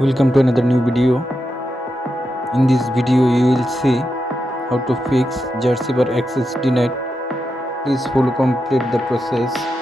Welcome to another new video. In this video you will see how to fix ZArchiver access denied. Please follow complete the process.